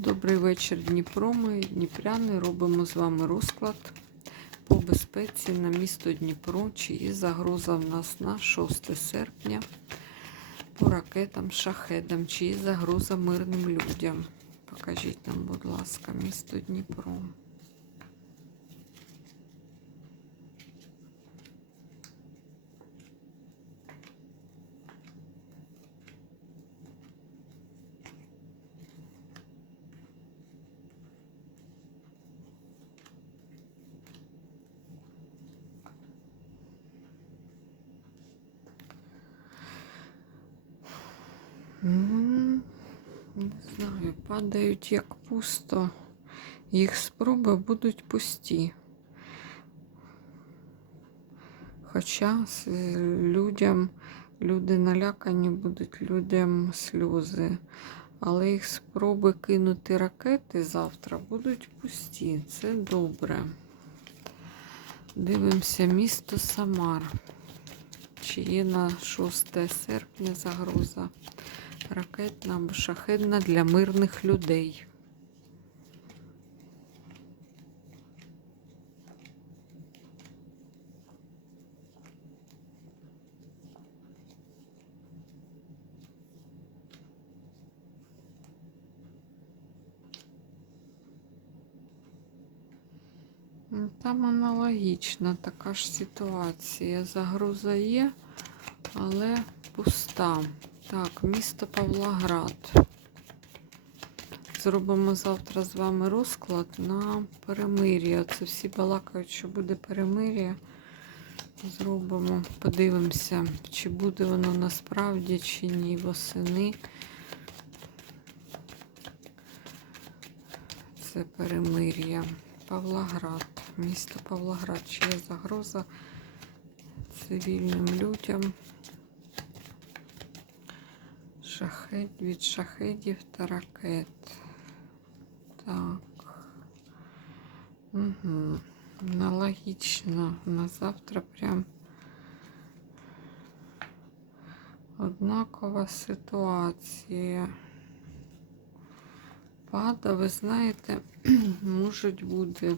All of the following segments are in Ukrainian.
Добрий вечір, Дніпро. Ми Дніпряни робимо з вами розклад по безпеці на місто Дніпро. Чи є загроза в нас на 6 серпня по ракетам, шахедам, чи є загроза мирним людям. Покажіть нам, будь ласка, місто Дніпро. М, Не знаю, падають як пусто. Їх спроби будуть пусті. Хоча людям, люди налякані будуть людям сльози. Але їх спроби кинути ракети завтра будуть пусті. Це добре. Дивимося місто Самар. Чи є на 6 серпня загроза ракетна або шахедна для мирних людей? Там аналогічна така ж ситуація. Загроза є, але пуста. Так, місто Павлоград. Зробимо завтра з вами розклад на перемир'я. Це всі балакають, що буде перемир'я. Зробимо, подивимося, чи буде воно насправді, чи ні восени. Це перемир'я. Павлоград. Місто Павлоград. Чи є загроза цивільним людям? Шахет від шахедів та ракет. Так. Угу. Аналогічно. На завтра прям однакова ситуація. Пада, ви знаєте, можуть бути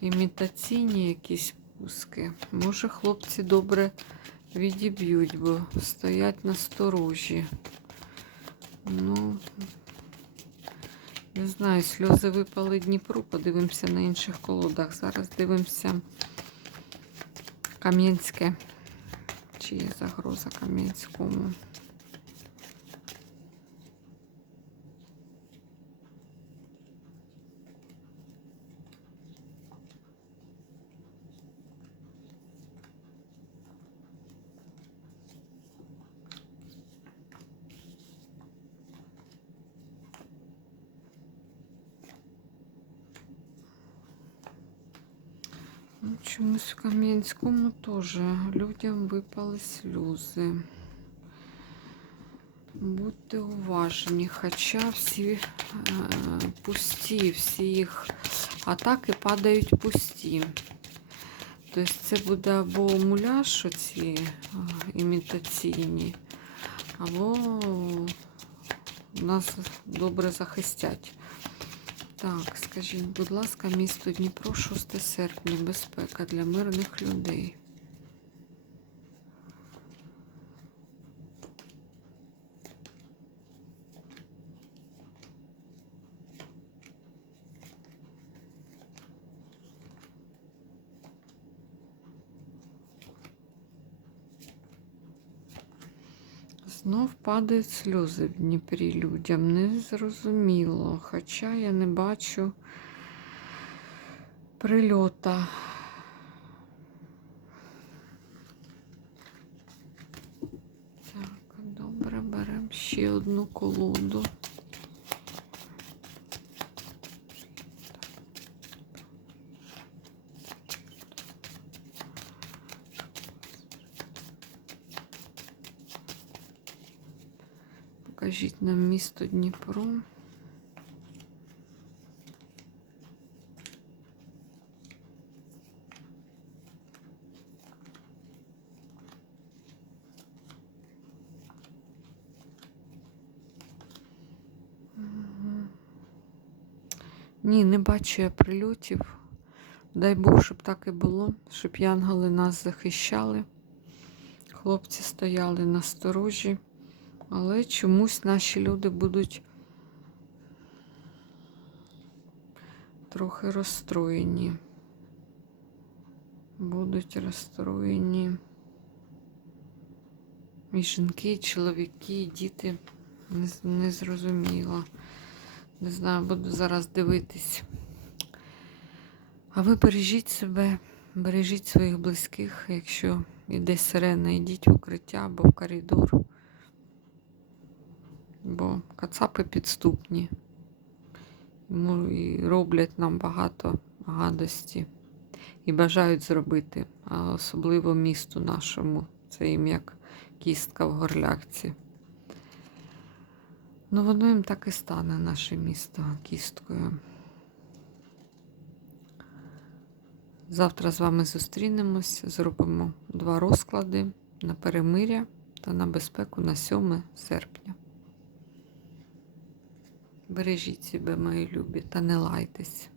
імітаційні якісь пуски. Може, хлопці добре відіб'ють, бо стоять на сторожі. Ну, не знаю, сльози випали Дніпру, подивимося на інших колодах. Зараз дивимося Кам'янське. Чи є загроза Кам'янському? Ну, Чомусь в Кам'янському теж людям випали сльози. Будьте уважні, хоча всі е, пусті, всі їх атаки падають пусті. Тобто це буде або муляж оці е, імітаційні, або нас добре захистять. Так, скажіть, будь ласка, місто Дніпро, 6 серпня, безпека для мирних людей. Знов падають сльози в Дніпрі людям. Незрозуміло. Хоча я не бачу прильота. Так, добре, беремо ще одну колоду. Покажіть нам місто Дніпро. Ні, не бачу я прильотів. Дай Бог, щоб так і було, щоб янголи нас захищали. Хлопці стояли на сторожі, але чомусь наші люди будуть трохи розстроєні. Будуть розстроєні. І жінки, і чоловіки, і діти. Не, з- не зрозуміло. Не знаю, буду зараз дивитись. А ви бережіть себе, бережіть своїх близьких, якщо іде сирена, йдіть в укриття або в коридор. Бо кацапи підступні. Ну, і роблять нам багато гадості і бажають зробити, а особливо місту нашому. Це їм як кістка в горлякці. Ну, воно їм так і стане, наше місто кісткою. Завтра з вами зустрінемось, зробимо два розклади на перемиря та на безпеку на 7 серпня. Бережіть себе, мої любі, та не лайтесь.